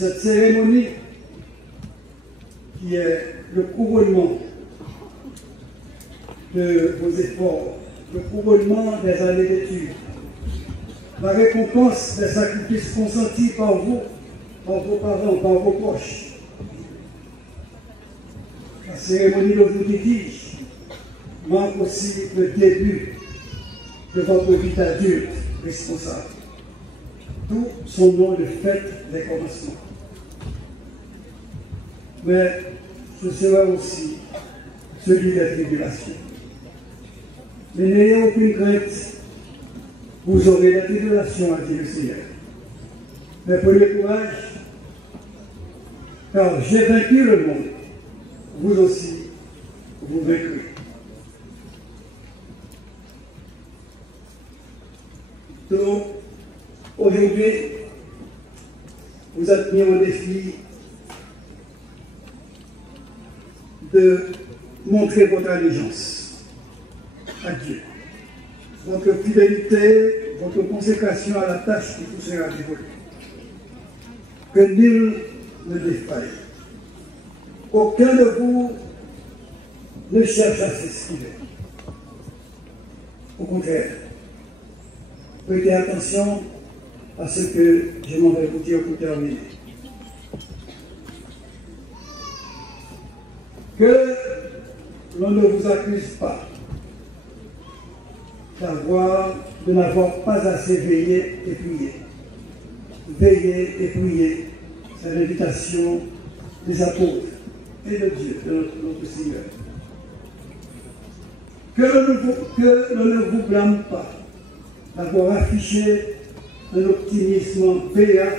cette cérémonie qui est le couronnement de vos efforts, le couronnement des années d'études, la récompense des sacrifices consentis par vous, par vos parents, par vos proches. La cérémonie d'aujourd'hui marque aussi le début de votre vie d'adulte responsable. D'où son nom de fête des commencements. Mais ce sera aussi celui des tribulations. Mais n'ayez aucune crainte, vous aurez la tribulation, a dit le Seigneur. Mais prenez courage, car j'ai vaincu le monde. Vous aussi, vous vaincrez. Donc, aujourd'hui, vous êtes mis au défi de montrer votre allégeance à Dieu, votre fidélité, votre consécration à la tâche qui vous sera dévolue. Que nul ne défaille. Aucun de vous ne cherche à s'esquiver. Au contraire, prêtez attention à ce que je m'en vais vous dire pour terminer. Que l'on ne vous accuse pas de n'avoir pas assez veillé et prié. Veiller et prier, c'est l'invitation des apôtres et de Dieu, de notre Seigneur. Que l'on ne vous blâme pas d'avoir affiché un optimisme béat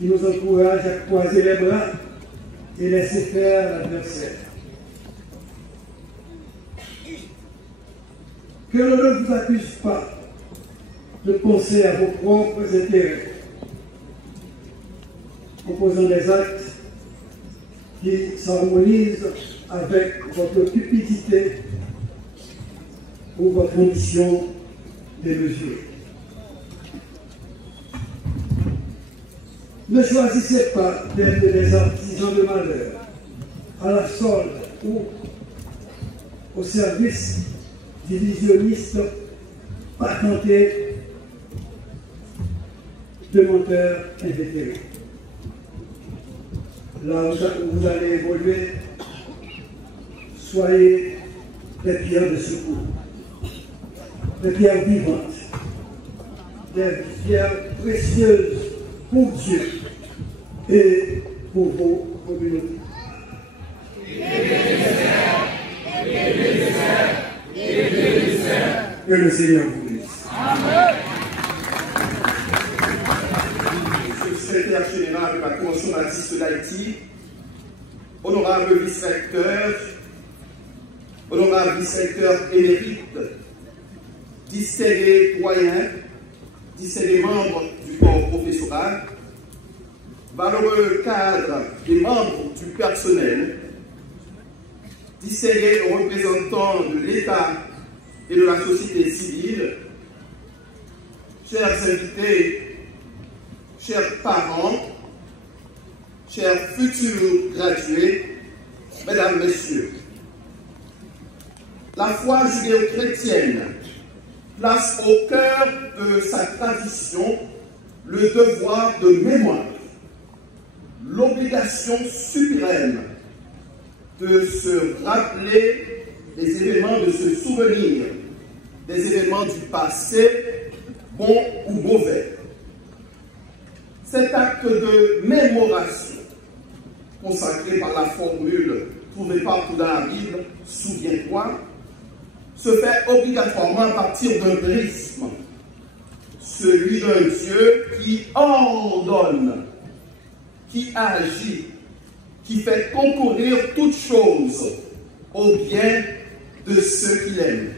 qui nous encourage à croiser les bras et laisser faire l'adversaire. Que l'on ne vous accuse pas de penser à vos propres intérêts en posant des actes qui s'harmonisent avec votre cupidité ou votre ambition démesurée. Ne choisissez pas d'être des artisans de malheur, à la solde ou au service divisionnistes patentés de menteurs invétérés. Là où vous allez évoluer, soyez des pierres de secours, des pierres vivantes, des pierres précieuses pour Dieu et pour vos communautés. Que le Seigneur vous bénisse. Amen. Monsieur le secrétaire général de la Convention baptiste d'Haïti, honorable vice-recteur, honorable vice-recteur émérite, distingués doyens, distingués membres du corps professoral, valeureux cadres et membres du personnel, distingués représentants de l'État et de la société civile, chers invités, chers parents, chers futurs gradués, mesdames, messieurs, la foi judéo-chrétienne place au cœur de sa tradition le devoir de mémoire, l'obligation suprême de se rappeler des événements, de se souvenir des événements du passé, bons ou mauvais. Cet acte de mémoration, consacré par la formule trouvée partout dans la Bible, « Souviens-toi », se fait obligatoirement à partir d'un prisme, celui d'un Dieu qui ordonne, qui agit, qui fait concourir toutes choses au bien de ceux qu'il aime.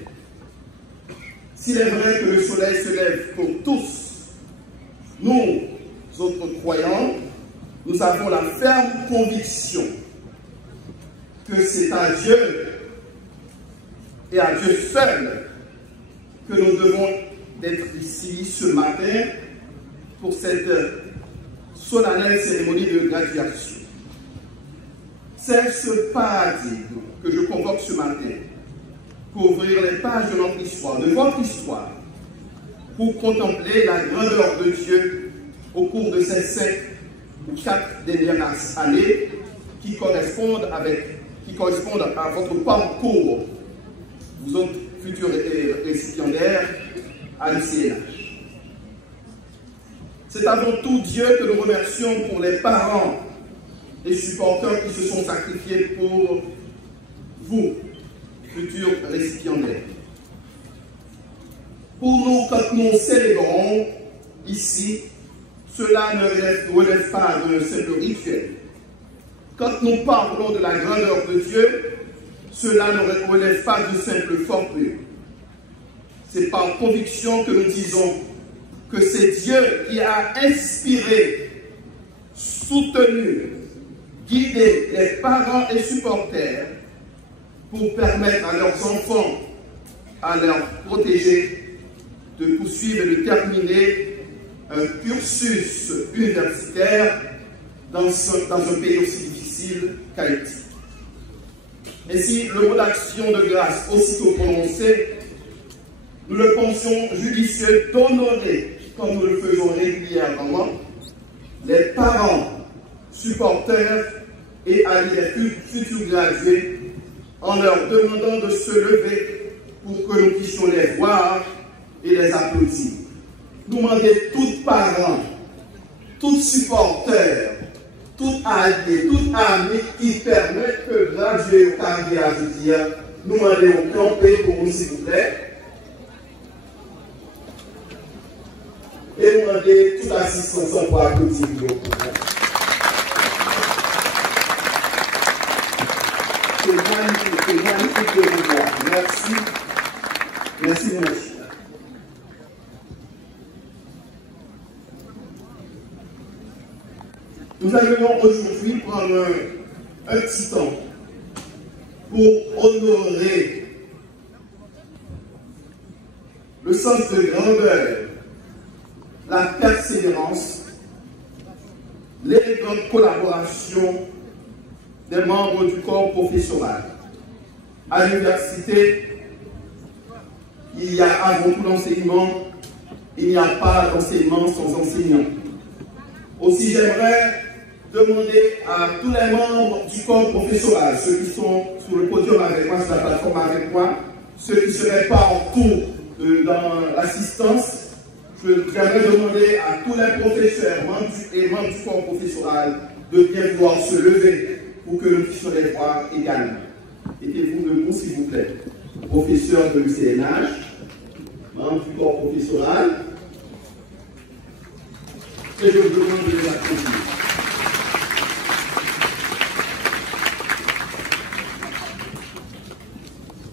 S'il est vrai que le soleil se lève pour tous, nous, autres croyants, nous avons la ferme conviction que c'est à Dieu et à Dieu seul que nous devons être ici ce matin pour cette solennelle cérémonie de graduation. C'est ce paradigme que je convoque ce matin pour ouvrir les pages de notre histoire, de votre histoire, pour contempler la grandeur de Dieu au cours de ces 5 ou 4 dernières années qui correspondent à votre parcours, vous autres futurs récipiendaires à l'UCNH. C'est avant tout Dieu que nous remercions pour les parents et supporters qui se sont sacrifiés pour vous, futurs récipiendaires. Pour nous, quand nous célébrons ici, cela ne relève pas d'un simple rituel. Quand nous parlons de la grandeur de Dieu, cela ne relève pas de simple formule. C'est par conviction que nous disons que c'est Dieu qui a inspiré, soutenu, guidé les parents et supporters pour permettre à leurs enfants, à leurs protégés, de poursuivre et de terminer un cursus universitaire dans un pays aussi difficile qu'Haïti. Ainsi, le mot d'action de grâce aussitôt prononcé, nous le pensions judicieux d'honorer, comme nous le faisons régulièrement, les parents, supporters et amis des futurs gradués en leur demandant de se lever pour que nous puissions les voir et les applaudir. Nous demandons tous parents, tous supporters, tout allié, tout ami qui permet de graduer au carrière judiciaire, nous demandons au camper pour nous, s'il vous plaît. Et nous demandons toute assistance pour applaudir. C'est magnifique de vous voir. Merci. Merci, merci. Nous allons aujourd'hui prendre un petit temps pour honorer le sens de grandeur, la persévérance, l'élégante collaboration des membres du corps professoral. À l'université, il y a avant tout l'enseignement, il n'y a pas d'enseignement sans enseignant. Aussi, j'aimerais demander à tous les membres du corps professoral, ceux qui sont sur le podium avec moi, sur la plateforme avec moi, ceux qui ne seraient pas en tout dans l'assistance, j'aimerais demander à tous les professeurs et membres du corps professoral de bien vouloir se lever pour que nous puissions les voir également. Mettez-vous debout, s'il vous plaît. Professeurs de l'UCNH, membres du corps professoral, et je vous demande de les applaudir.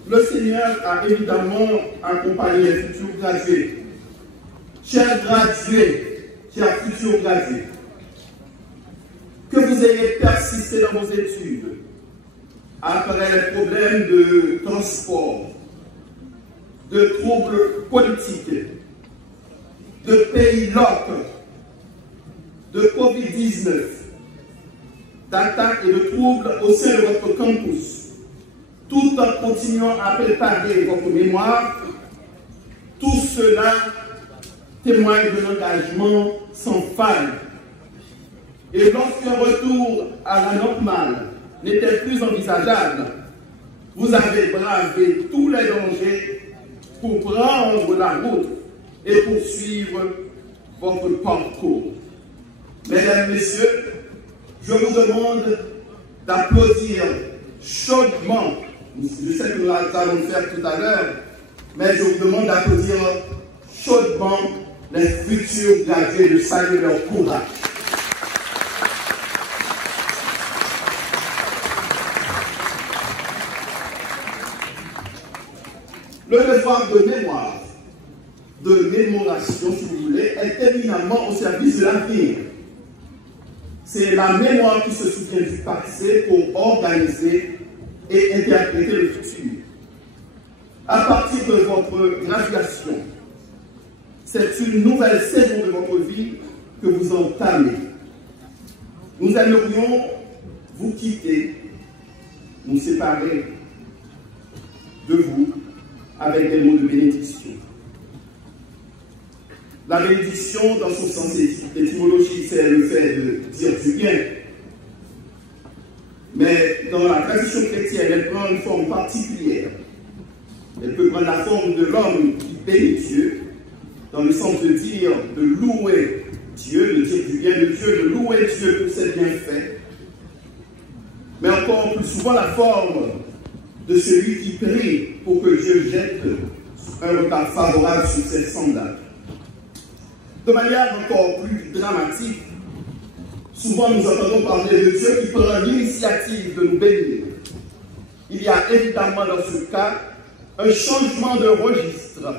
Le Seigneur a évidemment accompagné les futurs gradués. Chers gradués, chers futurs gradués, que vous ayez persisté dans vos études après les problèmes de transport, de troubles politiques, de pays locaux, de Covid-19, d'attaques et de troubles au sein de votre campus, tout en continuant à préparer votre mémoire, tout cela témoigne de l'engagement sans faille. Et lorsqu'un retour à la normale n'était plus envisageable, vous avez bravé tous les dangers pour prendre la route et poursuivre votre parcours. Mesdames, Messieurs, je vous demande d'applaudir chaudement. Je sais que nous allons le faire tout à l'heure, mais je vous demande d'applaudir chaudement les futurs gradués, de saluer leur courage. Le devoir de mémoire, de mémoration, si vous voulez, est éminemment au service de l'avenir. C'est la mémoire qui se souvient du passé pour organiser et interpréter le futur. À partir de votre graduation, c'est une nouvelle saison de votre vie que vous entamez. nous aimerions vous quitter, nous séparer de vous avec des mots de bénédiction. La bénédiction, dans son sens étymologique, c'est le fait de dire du bien. Mais dans la tradition chrétienne, elle prend une forme particulière. Elle peut prendre la forme de l'homme qui bénit Dieu, dans le sens de dire, de louer Dieu, de dire du bien de Dieu, de louer Dieu pour ses bienfaits. Mais encore plus souvent la forme de celui qui prie pour que Dieu jette un regard favorable sur ses semblables. De manière encore plus dramatique, souvent nous entendons parler de Dieu qui prend l'initiative de nous bénir. Il y a évidemment dans ce cas un changement de registre.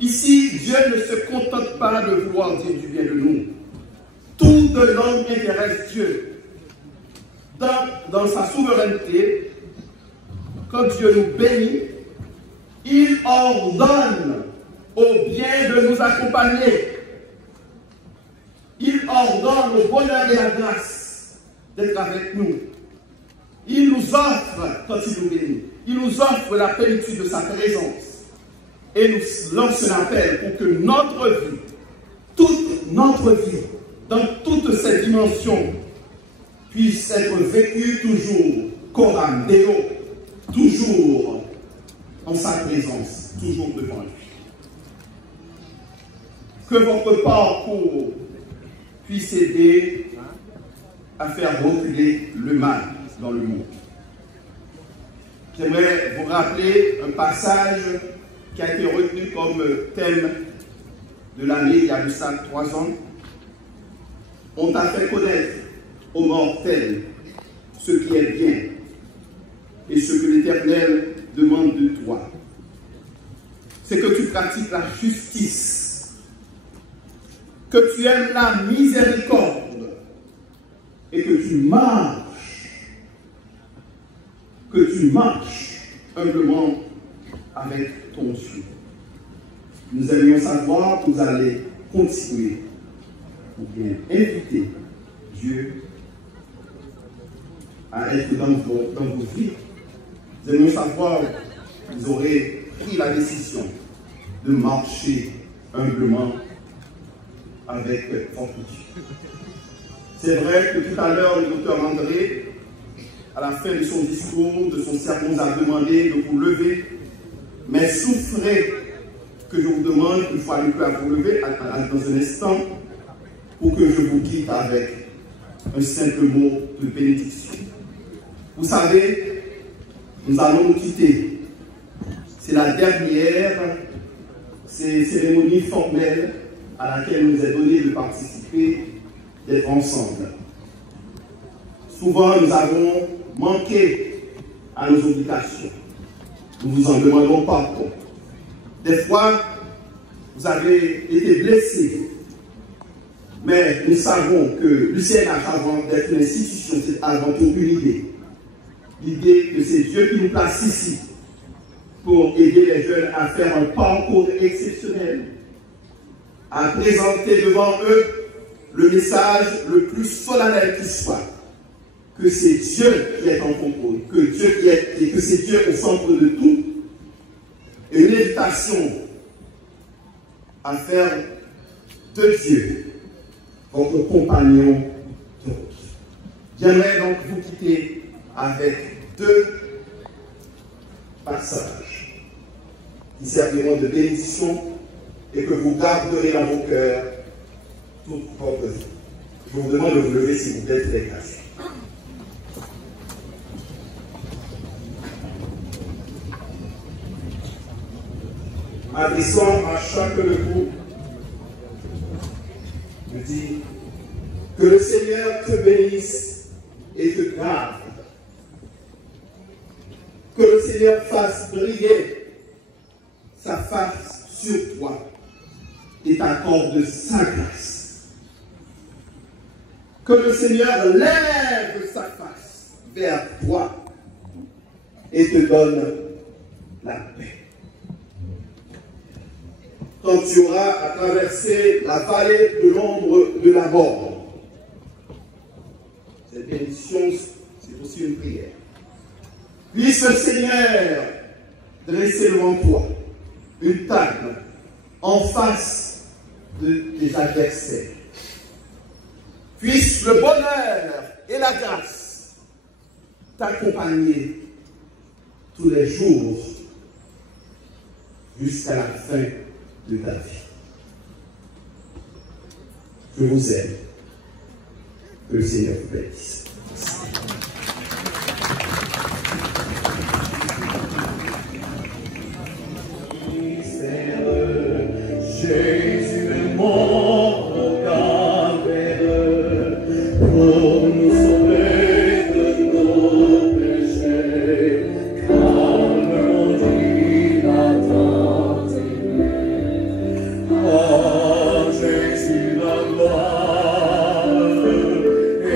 Ici, Dieu ne se contente pas de vouloir dire du bien de nous. Tout de l'homme intéresse Dieu. Dans sa souveraineté, quand Dieu nous bénit, il ordonne au bien de nous accompagner. Il ordonne au bonheur et à la grâce d'être avec nous. Il nous offre, quand il nous bénit, il nous offre la plénitude de sa présence et nous lance un appel pour que notre vie, toute notre vie, dans toutes ses dimensions, puisse être vécue toujours coram Deo, toujours en sa présence, toujours devant lui. Que votre parcours puisse aider à faire reculer le mal dans le monde. J'aimerais vous rappeler un passage qui a été retenu comme thème de l'année, il y a de ça 3 ans. On t'a fait connaître aux mortels ce qui est bien et ce que l'Éternel demande de toi. C'est que tu pratiques la justice, que tu aimes la miséricorde et que tu marches humblement avec ton Dieu. Nous aimions savoir que vous allez continuer ou bien inviter Dieu à être dans vos vies. Nous aimions savoir que vous aurez pris la décision de marcher humblement avec votre Dieu. C'est vrai que tout à l'heure, le docteur André, à la fin de son discours, de son sermon, nous a demandé de vous lever, mais souffrez que je vous demande, une fois de plus, à vous lever dans un instant, pour que je vous quitte avec un simple mot de bénédiction. Vous savez, nous allons nous quitter. C'est la dernière cérémonie formelle à laquelle il nous est donné de participer, d'être ensemble. Souvent, nous avons manqué à nos obligations. Nous vous en demandons pardon. Des fois, vous avez été blessés. Mais nous savons que l'UCNH, avant d'être une institution, c'est avant tout une idée. L'idée que c'est Dieu qui nous place ici pour aider les jeunes à faire un parcours exceptionnel, à présenter devant eux le message le plus solennel qui soit, que c'est Dieu qui est en contrôle, que c'est Dieu au centre de tout, et une invitation à faire de Dieu votre compagnon de route. J'aimerais donc vous quitter avec 2 passages qui serviront de bénédiction et que vous garderez dans vos cœurs toute votre vie. Je vous demande de vous lever s'il vous plaît, les grâces. Adressant à chacun de vous, je dis que le Seigneur te bénisse et te garde. Que le Seigneur fasse briller sa face sur toi et t'accorde sa grâce. Que le Seigneur lève sa face vers toi et te donne la paix. Quand tu auras à traverser la vallée de l'ombre de la mort, bénédiction, c'est aussi une prière. Puisse le Seigneur dresser devant toi une table en face des adversaires. Puisse le bonheur et la grâce t'accompagner tous les jours jusqu'à la fin de ta vie. Je vous aime. Que le Seigneur vous bénisse. Jésus est mort au Calvaire pour nous sauver de nos péchés, car le dit l'attente. Oh Jésus, la gloire et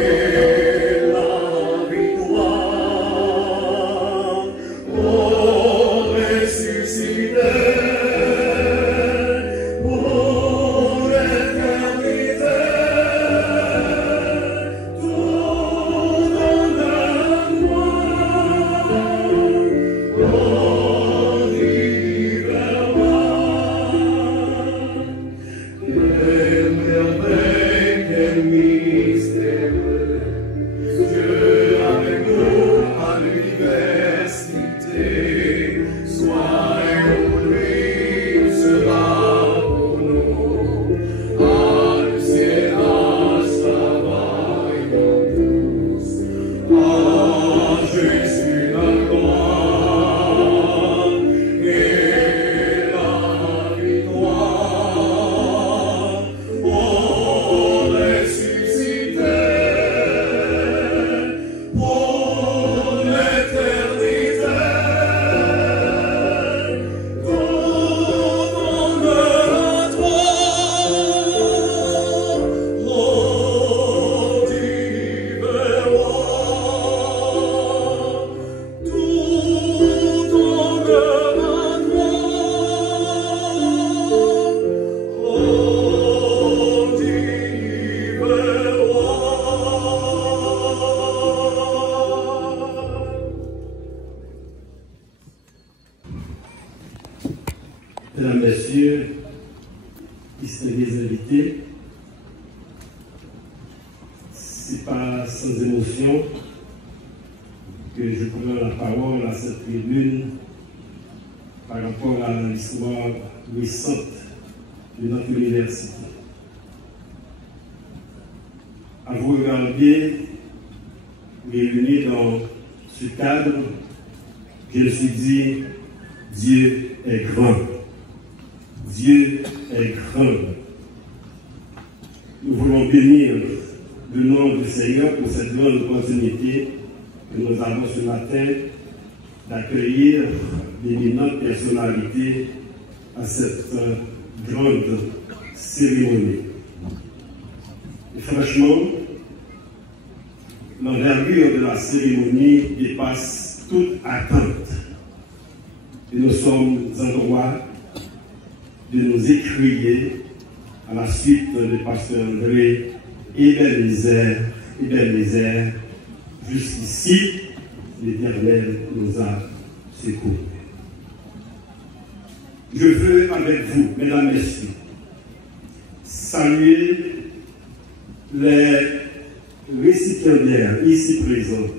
la victoire, oh ressuscité. Mesdames, Messieurs, distingués invités, c'est pas sans émotion que je prends la parole à cette tribune par rapport à l'histoire récente de notre université. À vous regarder réunis dans ce cadre, je me suis dit, Dieu est grand. Dieu est grand. Nous voulons bénir le nom du Seigneur pour cette grande opportunité que nous avons ce matin d'accueillir d'éminentes personnalités à cette grande cérémonie. Et franchement, l'envergure de la cérémonie dépasse toute attente. Et nous sommes en droit de nous écrier à la suite de pasteur André Ebenezer, jusqu'ici, l'Éternel nous a secourus. Je veux avec vous, mesdames, messieurs, saluer les récipiendaires ici présents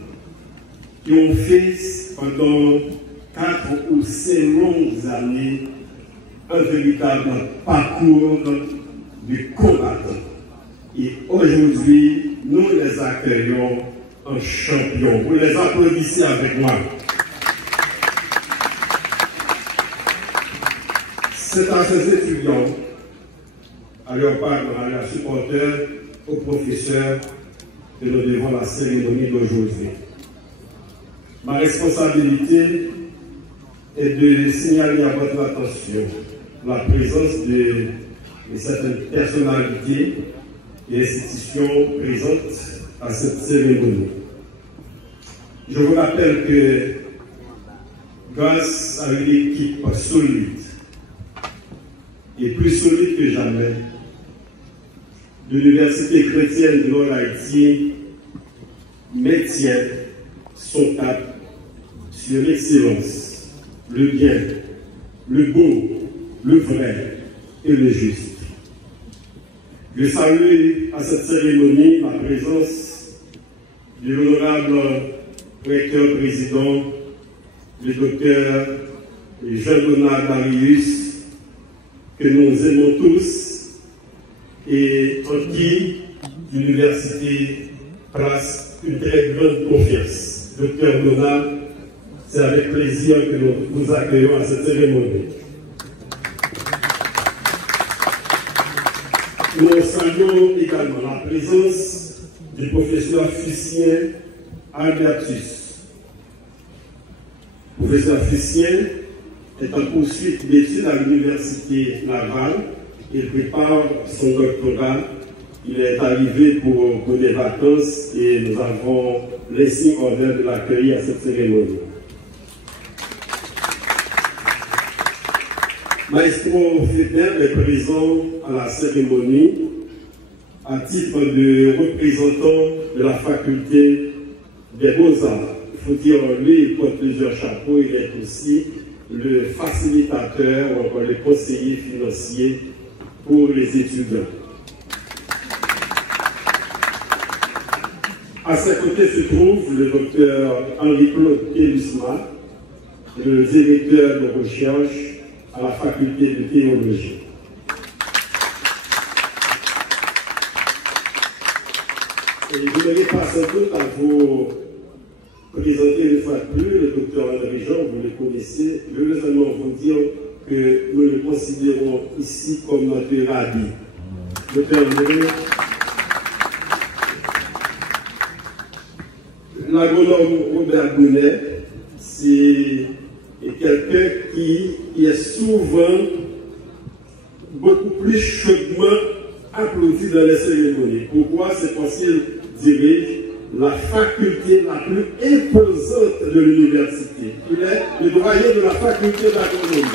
qui ont fait pendant 4 ou 5 longues années un véritable parcours de combattant. Et aujourd'hui, nous les accueillons en champions. Vous les applaudissez avec moi. C'est à ces étudiants, à leurs parents, à leurs supporters, aux professeurs, que nous devons la cérémonie d'aujourd'hui. Ma responsabilité est de signaler à votre attention la présence de certaines personnalités et institutions présentes à cette cérémonie. Je vous rappelle que grâce à une équipe solide et plus solide que jamais, l'Université chrétienne de Nord-Haïti maintiennent son cap sur l'excellence, le bien, le beau, le vrai et le juste. Je salue à cette cérémonie la présence de l'honorable recteur-président, le docteur Jean-Donald Darius, que nous aimons tous et en qui l'université place une très grande confiance. Docteur Donald, c'est avec plaisir que nous vous accueillons à cette cérémonie. Nous saluons également la présence du professeur Fussien Albertus. Le professeur Fussien est en poursuite d'études à l'université Laval. Il prépare son doctorat. Il est arrivé pour des vacances et nous avons laissé honneur de l'accueillir à cette cérémonie. Maestro Feder est présent à la cérémonie à titre de représentant de la faculté des Beaux-Arts. Il faut dire, lui, il porte plusieurs chapeaux. Il est aussi le facilitateur ou encore le conseiller financier pour les étudiants. À ses côtés se trouve le docteur Henri-Claude Kélusma, le directeur de recherche à la faculté de théologie. Et je n'aurai pas sans doute à vous présenter une fois de plus le docteur André Jean, vous le connaissez. Je veux seulement vous dire que nous le considérons ici comme notre rabbi. Docteur André, l'agronome Robert Bonnet, c'est quelqu'un qui est souvent beaucoup plus chaudement applaudi dans les cérémonies. Pourquoi? C'est parce qu'il dirige la faculté la plus imposante de l'université. Il est le doyen de la faculté d'agronomie.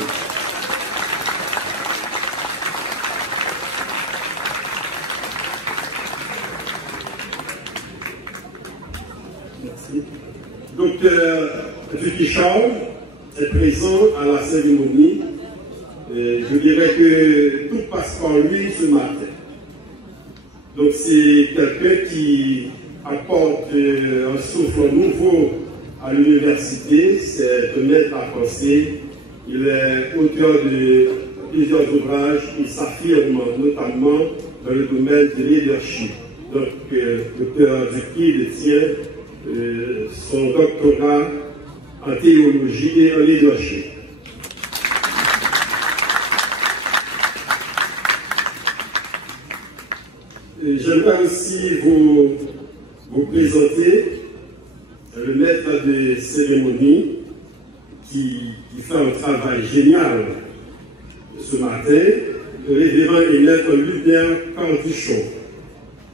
Merci. Docteur Duty Charles est présent à la cérémonie. Je dirais que tout passe par lui ce matin. Donc c'est quelqu'un qui apporte un souffle nouveau à l'université, c'est un maître à penser. Il est auteur de plusieurs ouvrages, il s'affirme notamment dans le domaine du leadership. Donc, docteur Duty détient son doctorat en théologie et en leadership. J'aimerais aussi vous présenter le maître de cérémonie qui fait un travail génial ce matin, le révérend et maître Lubert Carduchon.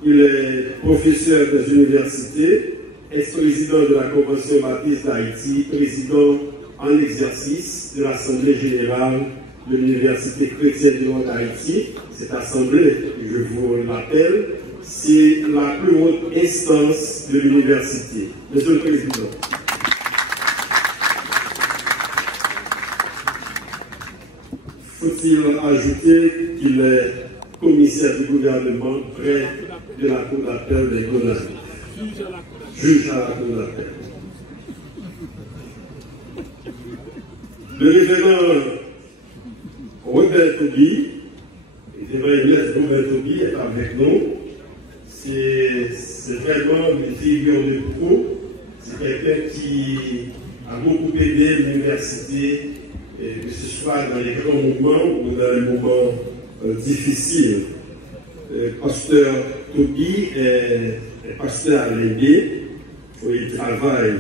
Il est professeur des universités, ex-président de la Convention baptiste d'Haïti, président en exercice de l'Assemblée générale de l'Université chrétienne du Nord d'Haïti. Cette assemblée, je vous l'appelle, c'est la plus haute instance de l'université. Monsieur le Président. Faut-il ajouter qu'il est commissaire du gouvernement près de la Cour d'appel des Gonaïves. Juge à la Cour d'appel. Le révérend Robert Toby, Robert Toby est avec nous. C'est vraiment une figure de pro. C'est quelqu'un qui a beaucoup aidé l'université, que ce soit dans les grands moments ou dans les moments difficiles. Pasteur Toby est pasteur à l'Indé, où il travaille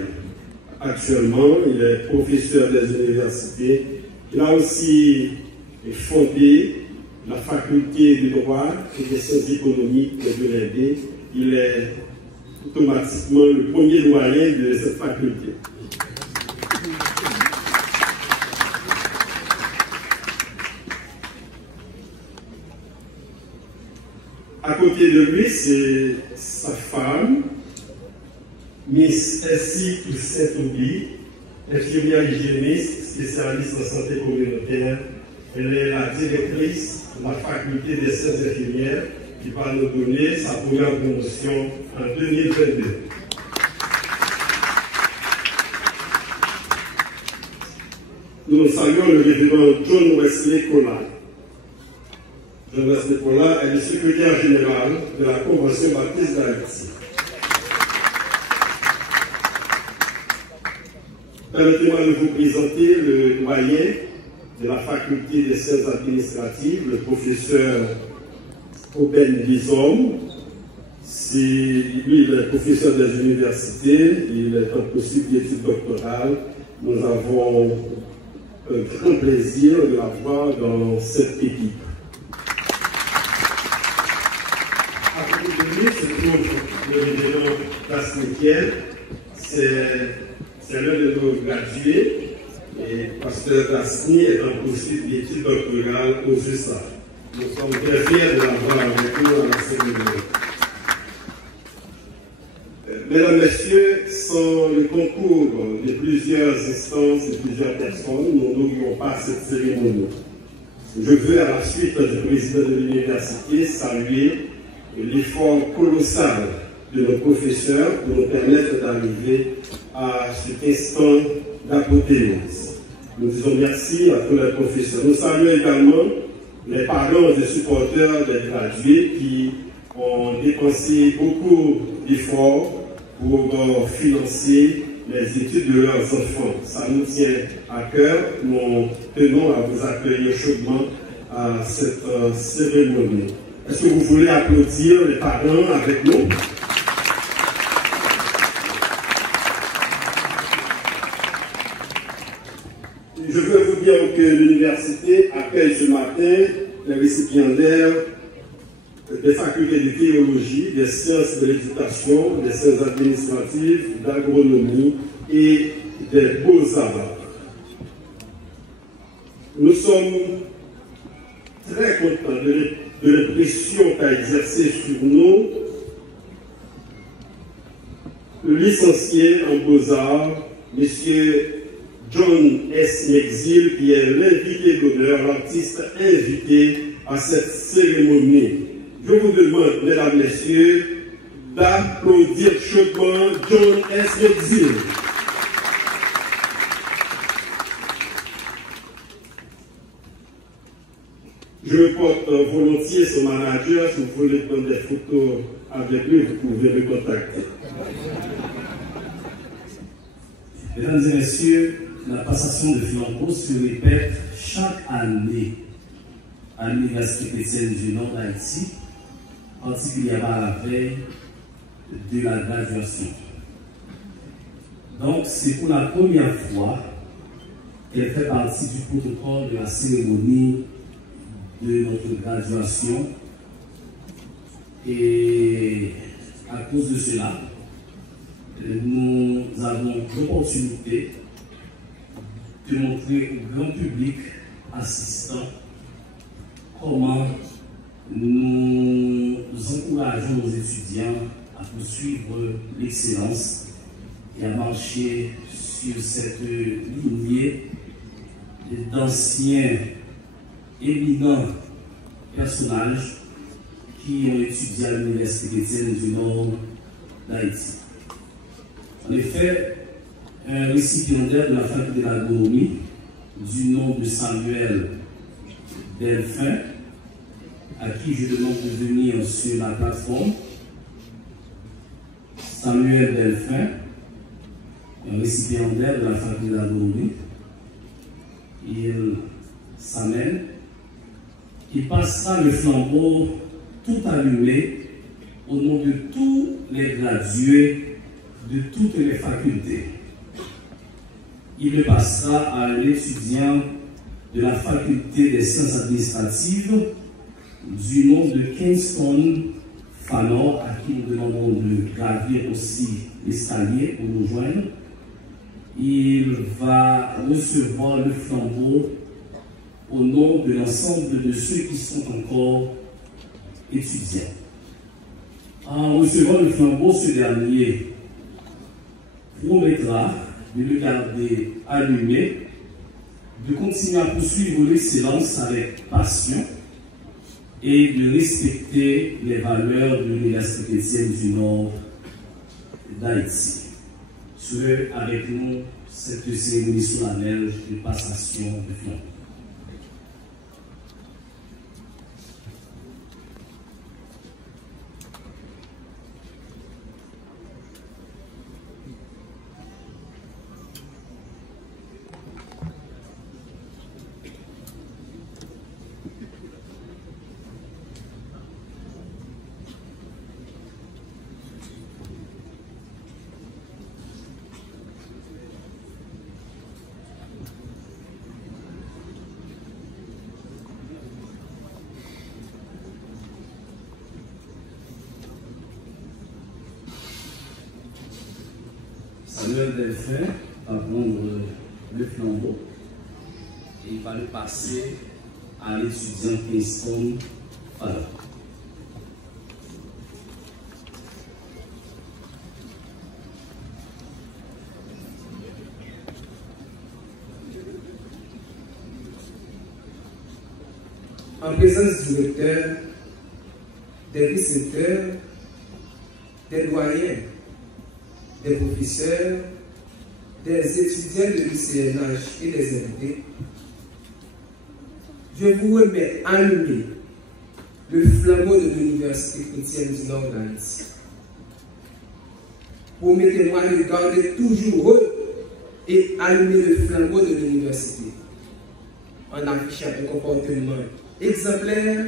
actuellement. Il est professeur des universités. Il a aussi fondé la faculté de droit et des sciences économiques de l'Indé. Il est automatiquement le premier doyen de cette faculté. À côté de lui, c'est sa femme, Miss Essie Toussaint-Toubi, infirmière hygiéniste, spécialiste en santé communautaire. Elle est la directrice de la faculté des sciences infirmières qui va nous donner sa première promotion en 2022. Nous saluons le révérend John Wesley Kola. John Wesley Kola est le secrétaire général de la Convention baptiste d'Haïti. Permettez-moi de vous présenter le doyen de la faculté des sciences administratives, le professeur Oben Bizom. Lui, il est professeur des universités, il est en poursuite d'études doctorales. Nous avons un grand plaisir de l'avoir dans cette équipe. À côté de lui se trouve le révérend Dasnikiel. C'est l'un de nos gradués. Et pasteur Dasni est en poursuite d'études doctorales aux USA. Nous sommes très fiers de l'avoir avec nous dans la cérémonie. Mesdames, Messieurs, sans le concours de plusieurs instances, de plusieurs personnes, nous n'aurions pas cette cérémonie. Je veux, à la suite du président de l'université, saluer l'effort colossal de nos professeurs pour nous permettre d'arriver à cet instant d'apothéose. Nous disons merci à tous les professeurs. Nous saluons également les parents et supporters des gradués qui ont dépensé beaucoup d'efforts pour financer les études de leurs enfants. Ça nous tient à cœur. Nous tenons à vous accueillir chaudement à cette cérémonie. Est-ce que vous voulez applaudir les parents avec nous? Je veux vous dire que l'université accueille ce matin les récipiendaires des facultés de théologie, des sciences de l'éducation, des sciences administratives, d'agronomie et des beaux-arts. Nous sommes très contents de l'impression qu'a exercé sur nous le licencié en beaux-arts, M. John S. Mexil, qui est l'invité d'honneur, l'artiste invité à cette cérémonie. Je vous demande, mesdames, messieurs, d'applaudir chaudement John S. Mexil. Je porte volontiers son manager. Si vous voulez prendre des photos avec lui, vous pouvez me contacter. Mesdames et messieurs, la passation de flambeau se répète chaque année à l'Université chrétienne du Nord d'Haïti, particulièrement à la veille de la graduation. Donc, c'est pour la première fois qu'elle fait partie du protocole de la cérémonie de notre graduation. Et à cause de cela, nous avons l'opportunité de montrer au grand public assistant comment nous encourageons nos étudiants à poursuivre l'excellence et à marcher sur cette lignée d'anciens éminents personnages qui ont étudié à l'Université chrétienne du Nord d'Haïti. En effet, un récipiendaire de la faculté de l'agronomie du nom de Samuel Delphin, à qui je demande de venir sur la plateforme. Samuel Delphin, un récipiendaire de la faculté de l'agronomie, il s'amène, il passera le flambeau tout allumé au nom de tous les gradués de toutes les facultés. Il le passera à l'étudiant de la faculté des sciences administratives du nom de Kingston Fanor, à qui nous demandons de gravir aussi l'escalier pour nous joindre. Il va recevoir le flambeau au nom de l'ensemble de ceux qui sont encore étudiants. En recevant le flambeau, ce dernier promettra de le garder allumé, de continuer à poursuivre l'excellence avec passion et de respecter les valeurs de l'Université chrétienne du Nord d'Haïti. Soyez avec nous cette cérémonie solennelle de passation de flambeau. Samuel Delphin va prendre le flambeau et il va le passer à l'étudiant Kingston Fallon. En présence du recteur, des précepteurs, des doyens, des professeurs, des étudiants de l'UCNH et des invités, je vous remets allumé le flambeau de l'Université chrétienne du Nord d'Haïti. Promettez-moi de garder toujours haut et allumer le flambeau de l'université en affichant un comportement exemplaire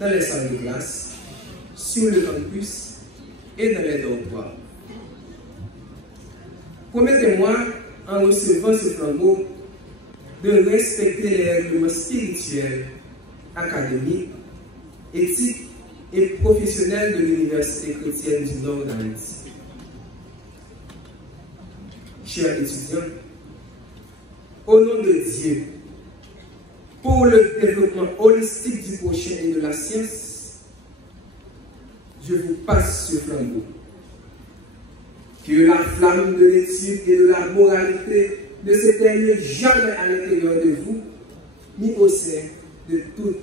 dans les salles de classe, sur le campus et dans les dortoirs. Promettez-moi, en recevant ce flambeau, de respecter les règlements spirituels, académiques, éthiques et professionnels de l'Université chrétienne du Nord d'Haïti. Chers étudiants, au nom de Dieu, pour le développement holistique du prochain et de la science, je vous passe ce flambeau. Que la flamme de l'éthique et de la moralité ne s'éteigne jamais à l'intérieur de vous, ni au sein de toute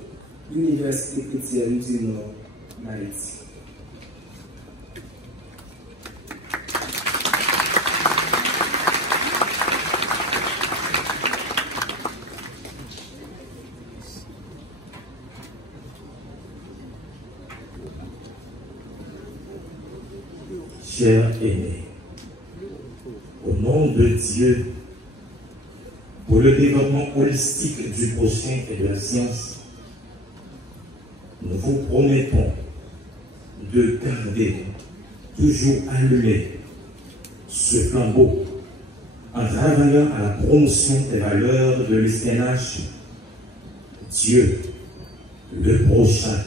l'Université chrétienne du Nord d'Haïti. Chers aînés, au nom de Dieu, pour le développement holistique du prochain et de la science, nous vous promettons de garder toujours allumé ce flambeau en travaillant à la promotion des valeurs de l'UCNH, Dieu, le prochain,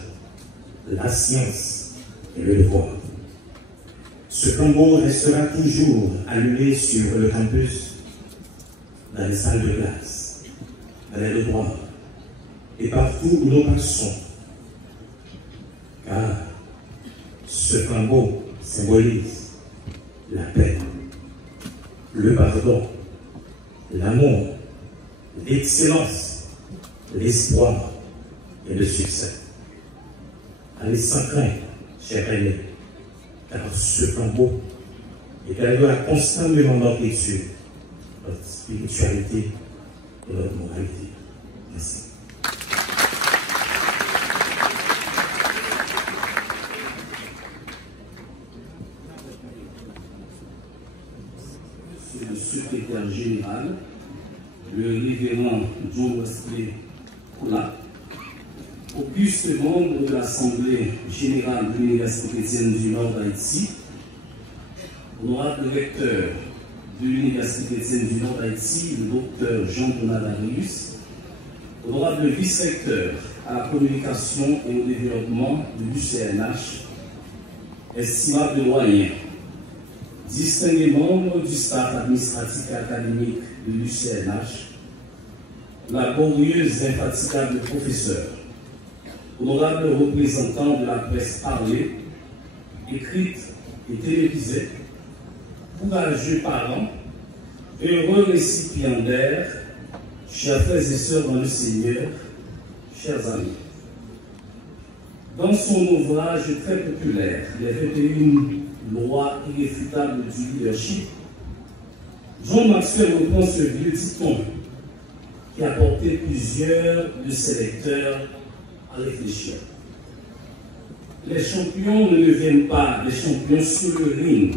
la science et le devoir. Ce flambeau restera toujours allumé sur le campus, dans les salles de classe, dans les dortoirs et partout où nous passons. Car ce flambeau symbolise la paix, le pardon, l'amour, l'excellence, l'espoir et le succès. Allez sans crainte, chers aînés, car ce flambeau égalera constamment notre étude, notre spiritualité et notre moralité. Merci. Monsieur le secrétaire général, le révérend John Wesley Koula, auguste membre de l'Assemblée générale de l'Université chrétienne du Nord d'Haïti, honorable recteur de l'Université chrétienne du Nord d'Haïti, le docteur Jean-Donat Darius, honorable vice-recteur à la communication et au développement de l'UCNH, estimable doyen, distingués membres du staff administratif et académique de l'UCNH, laborieuse et infatigable professeur, honorable représentant de la presse parlée, écrite et télévisée, courageux parents, heureux récipiendaires, chers frères et sœurs dans le Seigneur, chers amis. Dans son ouvrage très populaire, Les 21 lois irréfutables du leadership, John Maxwell reprend ce vieux dicton qui a porté plusieurs de ses lecteurs à réfléchir. Les champions ne deviennent pas des champions sur le ring.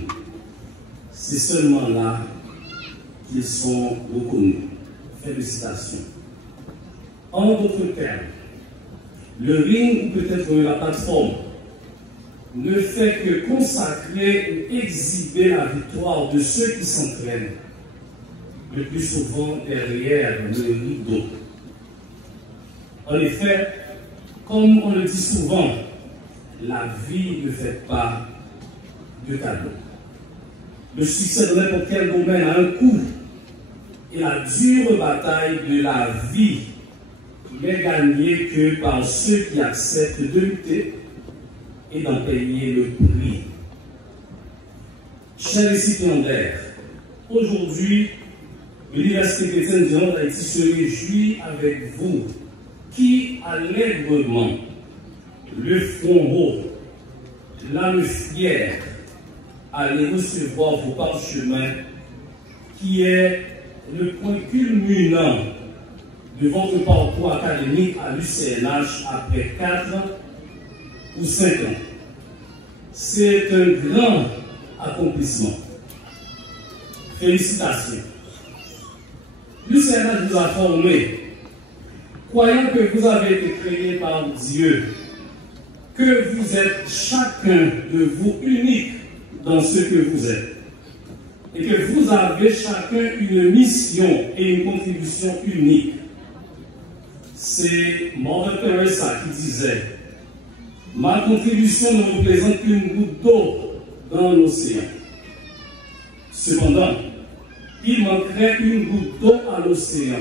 C'est seulement là qu'ils sont reconnus. Félicitations. En d'autres termes, le ring ou peut-être la plateforme ne fait que consacrer ou exhiber la victoire de ceux qui s'entraînent, le plus souvent derrière le rideau. En effet, comme on le dit souvent, la vie ne fait pas de cadeau. Le succès de n'importe quel domaine a un coût, et la dure bataille de la vie n'est gagnée que par ceux qui acceptent de lutter et d'en payer le prix. Chers récipiendaires, aujourd'hui, l'Université chrétienne du Nord d'Haïti se réjouit avec vous qui, allègrement, le front haut, l'âme fière, allez recevoir vos parchemins, qui est le point culminant de votre parcours académique à l'UCNH après 4 ou 5 ans. C'est un grand accomplissement. Félicitations. L'UCNH vous a formé, croyant que vous avez été créé par Dieu, que vous êtes chacun de vous unique dans ce que vous êtes, et que vous avez chacun une mission et une contribution unique. C'est Mother Teresa qui disait: ma contribution ne représente qu'une goutte d'eau dans l'océan. Cependant, il manquerait une goutte d'eau à l'océan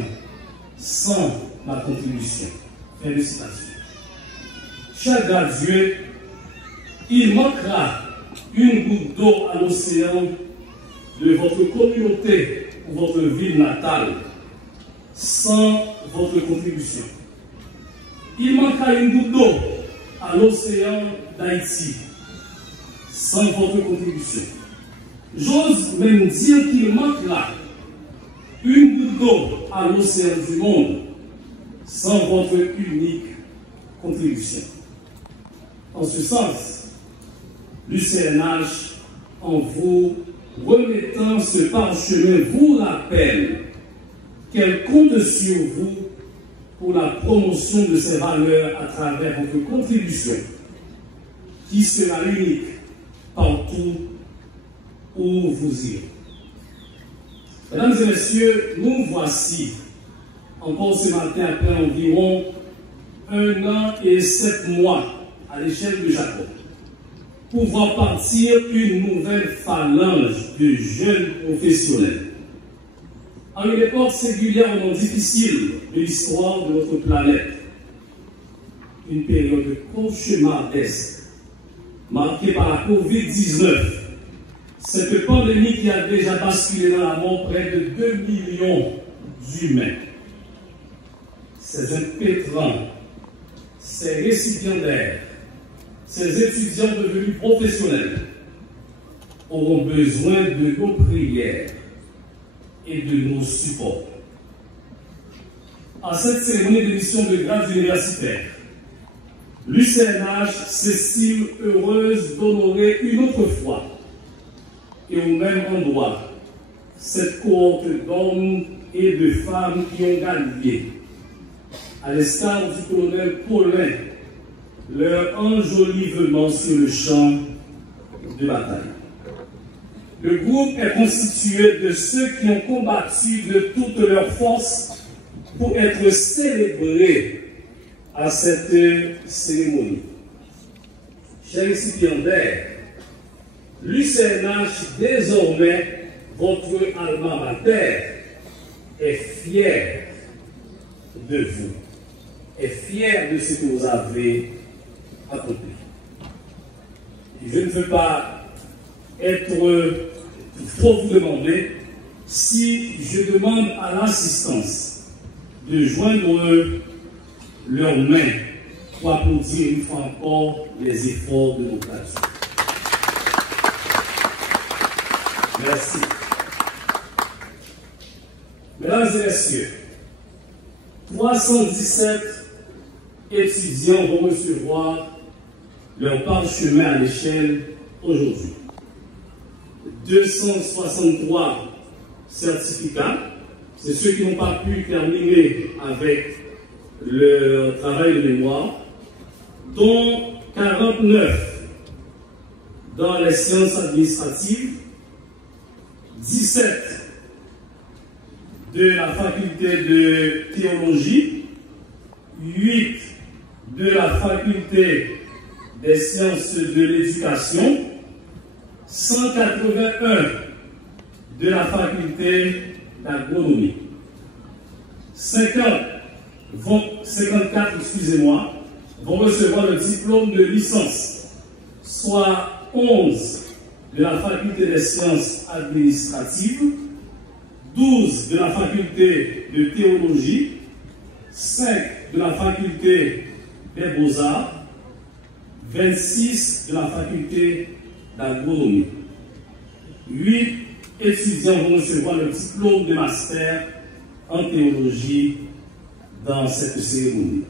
sans ma contribution. Félicitations. Cher grand Dieu, il manquera une goutte d'eau à l'océan de votre communauté ou votre ville natale sans votre contribution. Il manquera une goutte d'eau à l'océan d'Haïti sans votre contribution. J'ose même dire qu'il manquera une goutte d'eau à l'océan du monde sans votre unique contribution. En ce sens, l'UCNH, en vous remettant ce parchemin, vous rappelle qu'elle compte sur vous pour la promotion de ces valeurs à travers votre contribution, qui sera unique partout où vous irez. Mesdames et messieurs, nous voici encore ce matin après environ 1 an et 7 mois à l'échelle de Jacob, pour voir partir une nouvelle phalange de jeunes professionnels. À une époque singulièrement difficile de l'histoire de notre planète, une période cauchemardesque, marquée par la COVID-19, cette pandémie qui a déjà basculé dans la mort près de 2 millions d'humains. Ces impétrants, ces récipiendaires, ces étudiants devenus professionnels auront besoin de nos prières et de nos supports. À cette cérémonie d'émission de grades universitaires, l'UCNH s'estime heureuse d'honorer une autre fois et au même endroit cette cohorte d'hommes et de femmes qui ont gagné, à l'instar du colonel Paulin, leur enjolivement sur le champ de bataille. Le groupe est constitué de ceux qui ont combattu de toute leur force pour être célébrés à cette cérémonie. Chers récipiendaires, l'UCNH, désormais votre alma mater, est fier de vous, est fier de ce que vous avez accompli. Je ne veux pas être il faut vous demander si je demande à l'assistance de joindre leurs mains pour applaudir une fois encore les efforts de nos classes. Merci. Mesdames et messieurs, 317 étudiants vont recevoir leur parchemin à l'échelle aujourd'hui. 263 certificats, c'est ceux qui n'ont pas pu terminer avec le travail de mémoire, dont 49 dans les sciences administratives, 17 de la faculté de théologie, 8 de la faculté des sciences de l'éducation, 181 de la faculté d'agronomie. 54 vont recevoir le diplôme de licence, soit 11 de la faculté des sciences administratives, 12 de la faculté de théologie, 5 de la faculté des beaux-arts, 26 de la faculté d'agronomie. 8 étudiants vont recevoir le diplôme de master en théologie dans cette cérémonie.